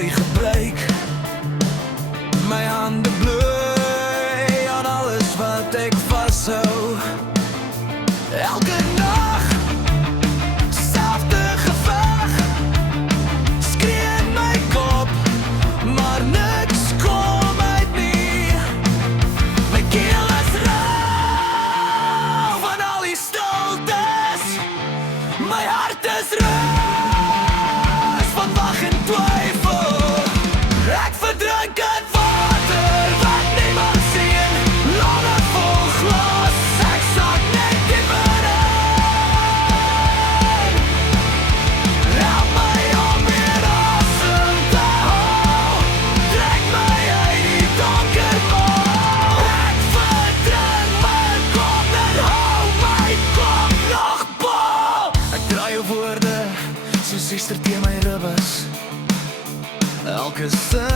vir gebruik. My hande bloei aan alles wat ek vashou. Elke nag, selfde geveg, skree in my kop, maar niks kom uit nie. My keel is rauw van al die stiltes, my hart is rus van wag en twyfel. Ek verdrink in water wat niemand sien, longe vol glas, ek sak net dieper in. Help my om weer asem te hou, trek my uit die donker val. Ek verdrink my kop en hou my kop nog bol. Ek draai jou woorde soos suister teen my ribbes, elke sin